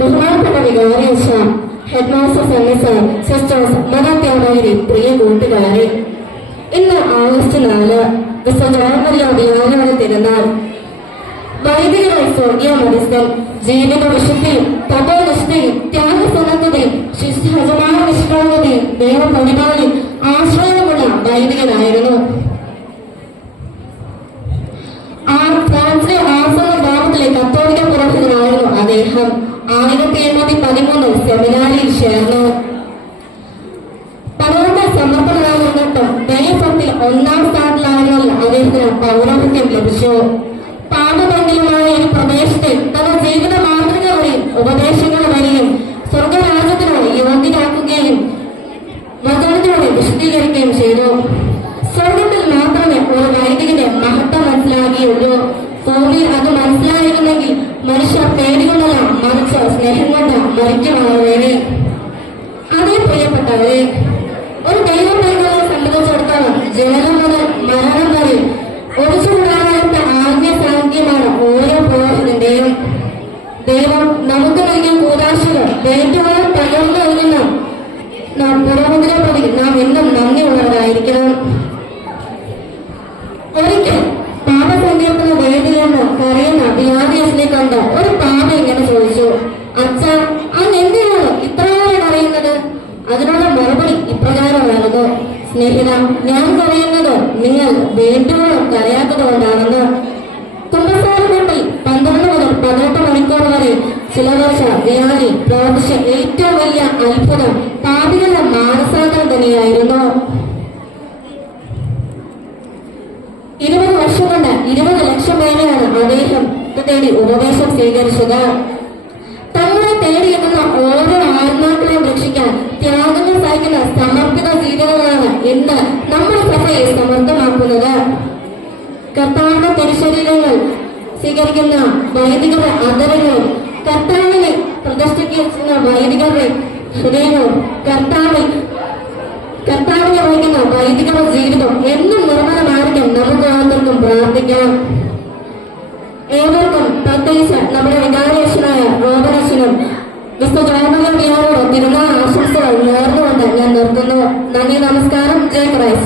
ബഹുമാനപ്പെട്ട വികാരിയച്ച head master സന്നിസർ സിസ്റ്റേഴ്സ് മതത്യാഗിരി പ്രിയ കൂട്ടുകാരെ. ഇന്ന് ആഗസ്റ്റ് നാല് വിശ്വജാമല്യ വ്യാഴാന തിരുനാൾ. വൈദികരായി സ്വർഗീയ മധ്യസ്ഥൻ ജീവിത വിശുദ്ധിയും തപോനിഷ്ഠയും ത്യാഗസന്നദ്ധതയും ശിഷ്ടഹജമായ നിഷ്കളങ്കതയും ദൈവപരിപാലയും ആശ്രയമുള്ള വൈദികനായിരുന്നു. ഫ്രാൻസിലെ ആസന ഗ്രാമത്തിലെ കത്തോലിക്ക പുരോഹിതനായിരുന്നു അദ്ദേഹം. ആയിരത്തി എണ്ണൂറ്റി പതിമൂന്നിൽ സെമിനാറിൽ ചേർന്നു. പൗരത്വ സമർപ്പണമായിരുന്നിട്ടും ദൈവത്തിൽ ഒന്നാം സ്ഥാനത്തിലായതിനാൽ അദ്ദേഹത്തിന് പൗരോഹിത്യം ലഭിച്ചു. പേടികൊണ്ടല്ല മറിച്ച് സ്നേഹം കൊണ്ട് മരിക്കുമാറുവേനെ അതേ പ്രിയപ്പെട്ടവരെ ഒരു ദൈവപരികളെ സംബന്ധിച്ചിടത്തോളം ജനനം മുതൽ മരണം വരെ ഒഴിച്ചുകൂടാനായിട്ട് ആദ്യ സാധ്യമാണ് ഓരോ പുരോഹിതന്റെയും ദൈവം നമുക്ക് നൽകിയ കൂതാശകൾ ഏറ്റവും പകർന്നു നൽകുന്ന നാം പുരോഹിതരെ പ്രതി നാം എന്നും നന്ദിയുള്ളവരായിരിക്കണം ഒരിക്കൽ പാപസങ്കീർത്തന വേദിയിൽ നിന്ന് കരയുന്ന വിയാദിയസിനെ കണ്ട് ഒരു അതിനുള്ള മറുപടി ഇപ്രകാരമായിരുന്നു. സ്നേഹിത ഞാൻ കരയുന്നതോ നിങ്ങൾ വേണ്ടുവോളം കരയാത്തത് കൊണ്ടാണെന്ന്. കുമ്പസാരക്കൂട്ടിൽ പന്ത്രണ്ട് മുതൽ പതിനെട്ട് മണിക്കൂർ വരെ ചിലവർഷ വ്യാധി പ്രവർത്തിച്ച ഏറ്റവും വലിയ അത്ഭുതം പാപികളുടെ മാനസാന്തരം തന്നെയായിരുന്നു ഇരുപത് വർഷം കൊണ്ട് ഇരുപത് ലക്ഷം പേരെയാണ് അദ്ദേഹം തേടി ഉപദേശം സ്വീകരിച്ചത്. തങ്ങളെ തേടിയെത്തുന്ന ഓരോ ആത്മാക്കളെയും രക്ഷിക്കാൻ ഇന്ന് നമ്മുടെ സഭയെ സമർത്ഥമാക്കുന്നത്. കർത്താവിന്റെ തിരുശരീരങ്ങൾ സ്വീകരിക്കുന്ന വൈദികരുടെ ആദരങ്ങളും കർത്താവിനെ പ്രതിഷ്ഠിക്കുന്ന വൈദികരുടെ ഹൃദയവും കർത്താവിൽ കർത്താവിനെ വഹിക്കുന്ന വൈദികരുടെ ജീവിതം എന്നും നിർമ്മലമായിരിക്കും. നമുക്ക് ഓരോരുത്തർക്കും പ്രാർത്ഥിക്കാം. ഏവർക്കും പ്രത്യേകിച്ച് നമ്മുടെ വികാരേശനായ റോബനച്ചനും വിശ്വ ജോമല വിഹാരോട് തിരുനാൾ ആശംസകൾ നേർന്നുകൊണ്ട് ഞാൻ നിർത്തുന്നു. നന്ദി നമസ്കാരം. tardes.